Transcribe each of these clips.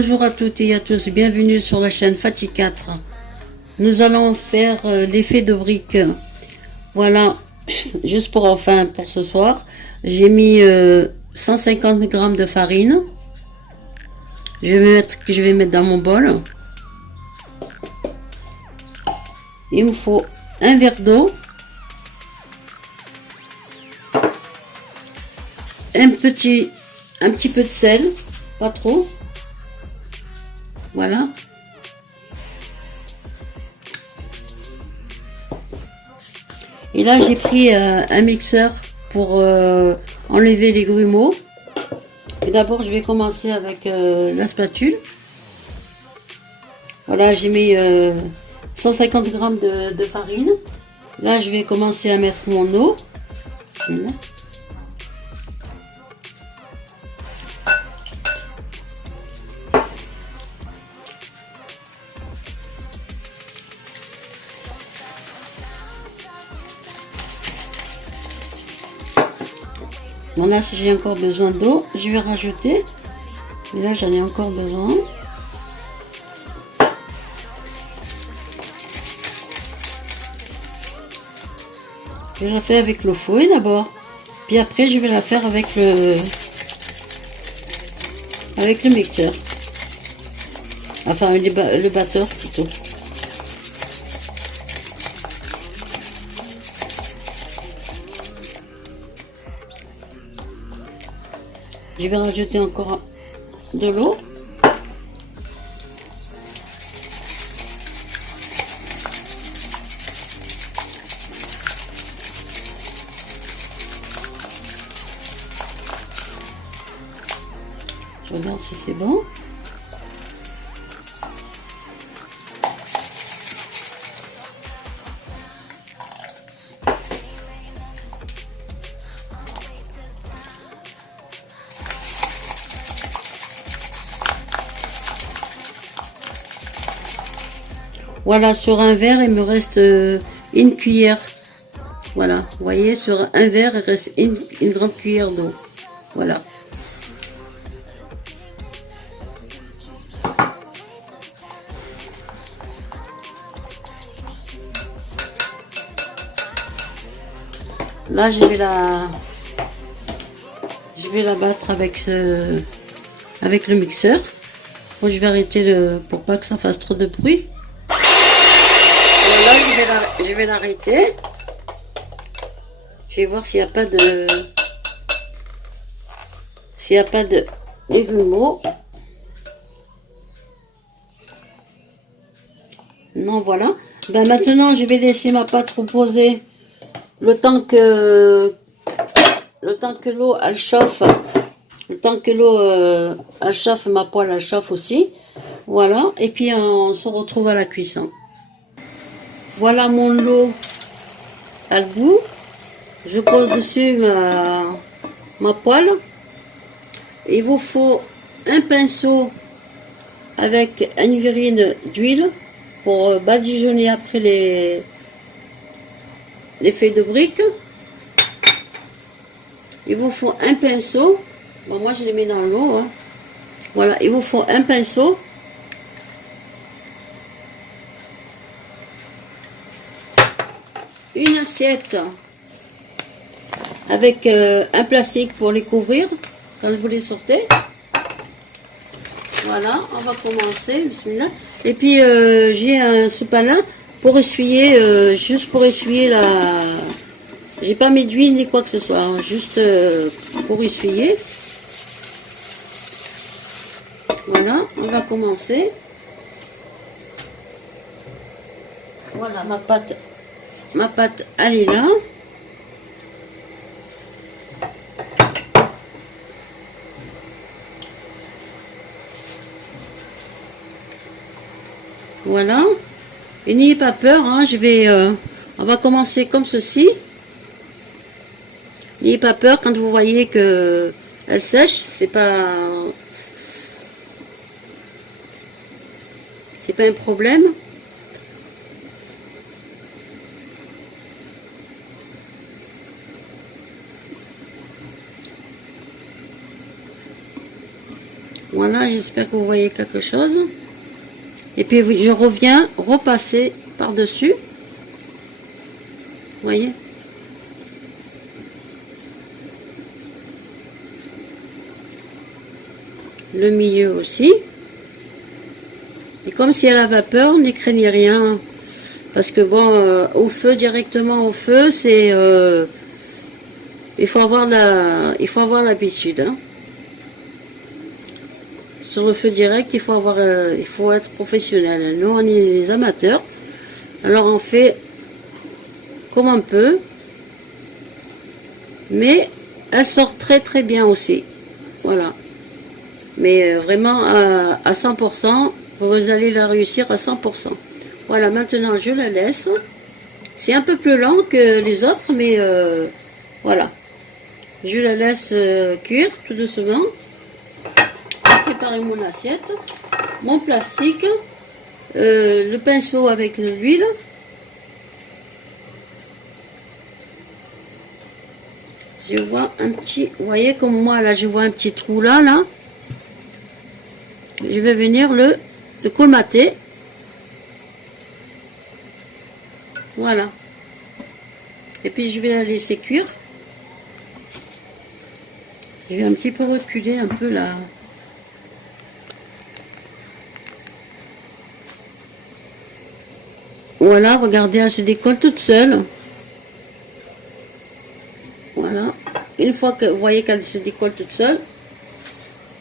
Bonjour à toutes et à tous, bienvenue sur la chaîne Fati 4. Nous allons faire l'effet de brique. Voilà, juste pour ce soir, j'ai mis 150 grammes de farine. Je vais mettre dans mon bol. Il me faut un verre d'eau, un petit peu de sel, pas trop. Voilà. Et là, j'ai pris un mixeur pour enlever les grumeaux. Et d'abord, je vais commencer avec la spatule. Voilà, j'ai mis 150 grammes de farine. Là, je vais commencer à mettre mon eau. Bon, là, si j'ai encore besoin d'eau, je vais rajouter. Et là, j'en ai encore besoin. Je la fais avec le fouet d'abord. Puis après, je vais la faire avec le mixeur. Enfin, le batteur plutôt. Je vais rajouter encore de l'eau. Je regarde si c'est bon. Voilà, sur un verre, il me reste une cuillère. Voilà, vous voyez, sur un verre, il reste une grande cuillère d'eau. Voilà. Là, je vais la battre avec le mixeur. Bon, je vais arrêter pour pas que ça fasse trop de bruit. Voilà, je vais l'arrêter. Je vais voir s'il n'y a pas de grumeaux. Non, voilà. Ben maintenant, je vais laisser ma pâte reposer le temps que l'eau elle chauffe. Le temps que l'eau elle chauffe, ma poêle elle chauffe aussi. Voilà. Et puis on se retrouve à la cuisson. Voilà mon lot à bout. Je pose dessus ma poêle. Il vous faut un pinceau avec une virine d'huile pour badigeonner après les feuilles de brique. Il vous faut un pinceau. Bon, moi je les mets dans l'eau. Hein. Voilà, il vous faut un pinceau. Une assiette avec un plastique pour les couvrir quand vous les sortez. Voilà, on va commencer. Bismillah. Et puis j'ai un sopalin pour essuyer, juste pour essuyer la. J'ai pas mis d'huile ni quoi que ce soit, hein, juste pour essuyer. Voilà, on va commencer. Voilà, ma pâte, elle est là. Voilà. Et n'ayez pas peur, hein, on va commencer comme ceci. N'ayez pas peur quand vous voyez que elle sèche, c'est pas un problème. Voilà, j'espère que vous voyez quelque chose. Et puis je reviens repasser par-dessus. Vous voyez? Le milieu aussi. Et comme si à la vapeur, n'y craignez rien. Parce que bon, au feu, directement au feu, c'est... il faut avoir l'habitude. Hein. Sur le feu direct, il faut être professionnel. Nous, on est des amateurs. Alors on fait comme on peut. Mais elle sort très très bien aussi. Voilà. Mais vraiment à 100%, vous allez la réussir à 100%. Voilà, maintenant je la laisse. C'est un peu plus lent que les autres, mais voilà. Je la laisse cuire tout doucement. Je préparer mon assiette, mon plastique, le pinceau avec l'huile. Je vois un petit, vous voyez comme moi là, je vois un petit trou là. Je vais venir le colmater. Voilà. Et puis je vais la laisser cuire. Je vais un petit peu reculer un peu là. Voilà, regardez, elle se décolle toute seule. Voilà. Une fois que vous voyez qu'elle se décolle toute seule,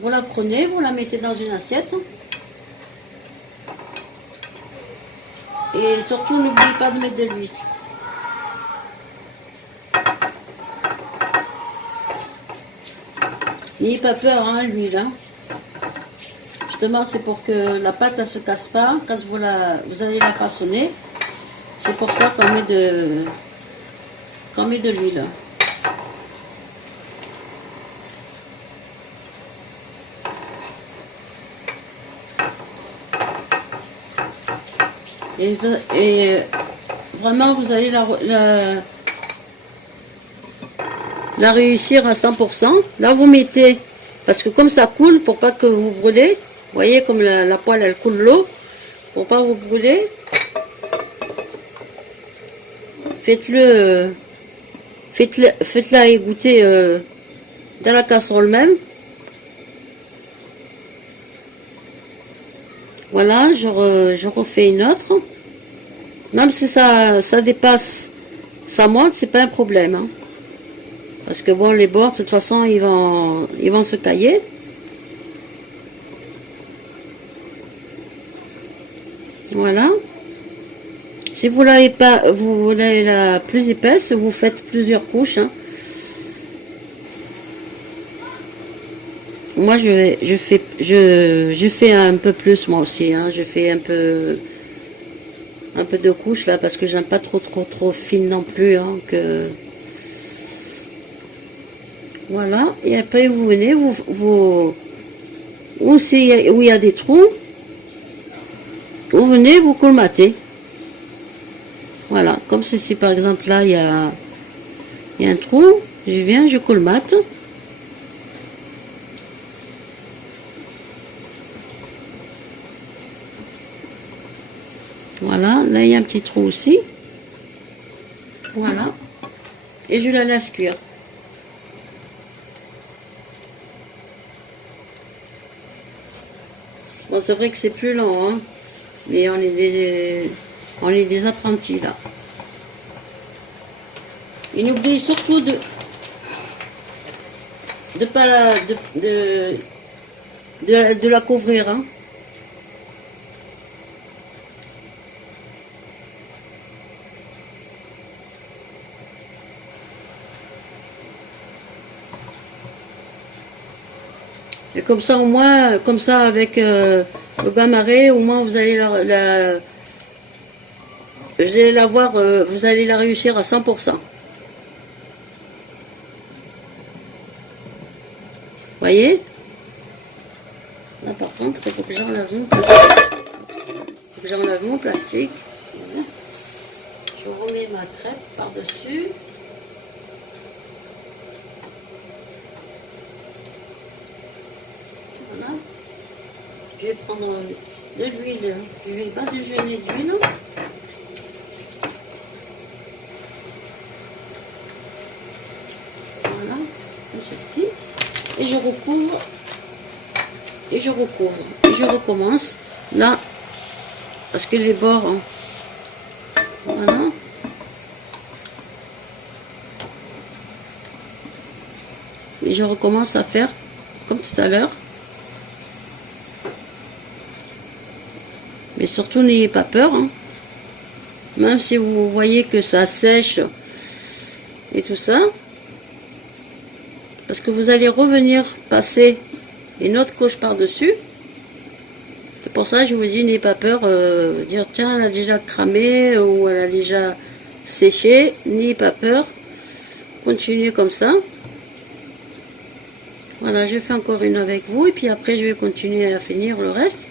vous la prenez, vous la mettez dans une assiette. Et surtout, n'oubliez pas de mettre de l'huile. N'ayez pas peur, hein, l'huile. Hein. Justement, c'est pour que la pâte ne se casse pas quand vous allez la façonner. C'est pour ça qu'on met de l'huile. Et vraiment, vous allez la réussir à 100%. Là, vous mettez, parce que comme ça coule, pour pas que vous brûlez, vous voyez comme la poêle, elle coule l'eau, pour pas vous brûler, faites-la égoutter dans la casserole même. Voilà, je refais une autre. Même si ça dépasse, ça monte, c'est pas un problème. Hein. Parce que bon, les bords, de toute façon, ils vont se cailler. Voilà. Si vous l'avez pas, vous voulez la plus épaisse, vous faites plusieurs couches. Hein. Moi, je fais un peu plus moi aussi. Hein. Je fais un peu de couches là parce que j'aime pas trop fine non plus. Hein, voilà. Et après, vous venez, où il y a des trous, vous venez, vous colmatez. Voilà. Comme ceci, par exemple, là, il y a un trou. Je viens, je colmate. Voilà, là il y a un petit trou aussi. Voilà. Et je la laisse cuire. Bon, c'est vrai que c'est plus lent, hein, mais on est des apprentis là. Et n'oubliez surtout de la couvrir. Hein. Et comme ça, au moins, comme ça, avec le bain-marais, au moins, vous allez vous allez la réussir à 100%. Voyez? Là, par contre, il faut que j'enlève mon plastique. Il faut que j'enlève mon plastique. Je remets ma crêpe par-dessus. Voilà. Je vais prendre de l'huile. Je vais pas déjeuner d'huile. Voilà, comme ceci. Et je recouvre. Et je recouvre. Et je recommence. Là, parce que les bords... Hein, voilà. Et je recommence à faire comme tout à l'heure. Mais surtout, n'ayez pas peur. Hein. Même si vous voyez que ça sèche et tout ça. Parce que vous allez revenir passer une autre couche par-dessus. C'est pour ça que je vous dis, n'ayez pas peur. Dire, tiens, elle a déjà cramé ou elle a déjà séché. N'ayez pas peur. Continuez comme ça. Voilà, je fais encore une avec vous. Et puis après, je vais continuer à finir le reste.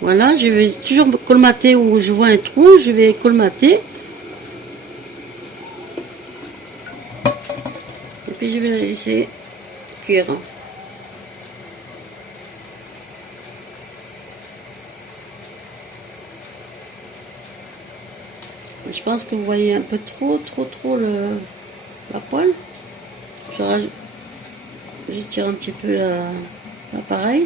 Voilà, je vais toujours colmater où je vois un trou, je vais colmater. Et puis je vais la laisser cuire. Je pense que vous voyez un peu trop la poêle. Je tire un petit peu l'appareil.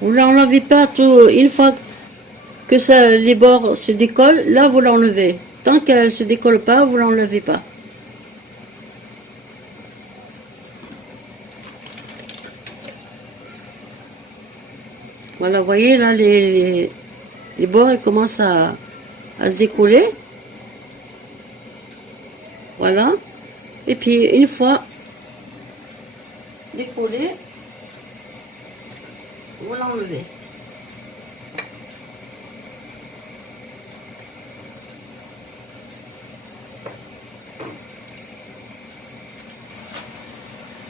Vous l'enlevez pas tout, une fois que ça, les bords se décollent, là vous l'enlevez. Tant qu'elle ne se décolle pas, vous l'enlevez pas. Voilà, vous voyez là les bords ils commencent à se décoller. Voilà. Et puis une fois décollé, vous l'enlevez.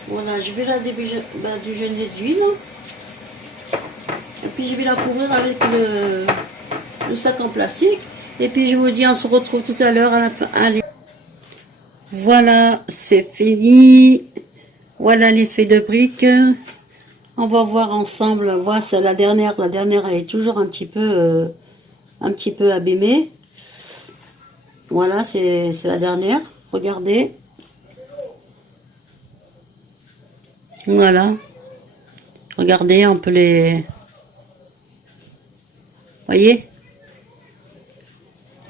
Voilà, je vais la déjeuner d'huile. Et puis je vais la couvrir avec le sac en plastique. Et puis je vous dis, on se retrouve tout à l'heure à la fin. Allez. Voilà, c'est fini. Voilà l'effet de brique. On va voir ensemble. Voilà, c'est la dernière. La dernière, elle est toujours un petit peu abîmée. Voilà, c'est la dernière. Regardez. Voilà. Regardez, on peut les... Voyez?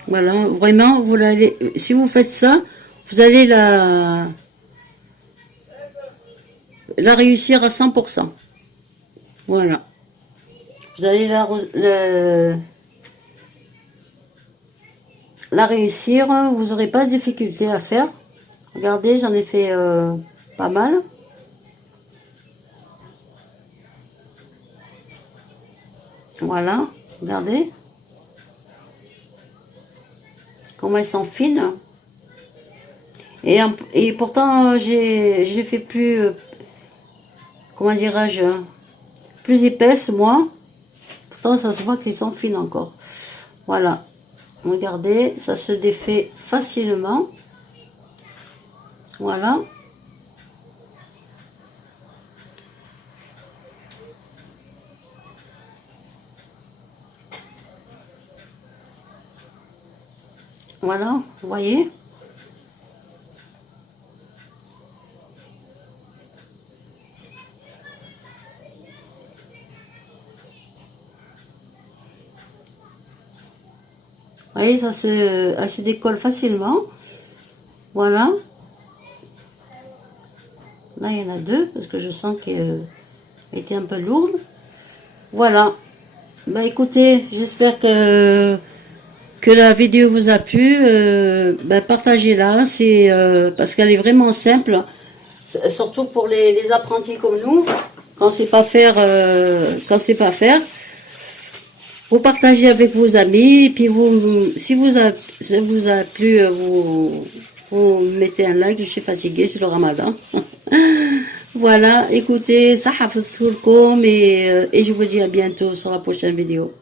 Voilà, vraiment, vous allez, si vous faites ça, vous allez la réussir à 100%. Voilà. Vous allez la réussir, vous n'aurez pas de difficulté à faire. Regardez, j'en ai fait pas mal. Voilà, regardez. Comment elles sont fines. Et pourtant, j'ai fait plus, comment dirais-je, plus épaisse, moi. Pourtant, ça se voit qu'ils sont fines encore. Voilà. Regardez, ça se défait facilement. Voilà. Voilà, vous voyez. Vous voyez, elle se décolle facilement. Voilà. Là, il y en a deux, parce que je sens qu'elle était un peu lourde. Voilà. Bah écoutez, j'espère que la vidéo vous a plu. Partagez-la, parce qu'elle est vraiment simple. Surtout pour les apprentis comme nous, quand on sait pas faire, vous partagez avec vos amis, et puis si ça vous a plu, vous mettez un like. Je suis fatiguée, c'est le ramadan. Voilà, écoutez, ça حفظتهولكم et je vous dis à bientôt sur la prochaine vidéo.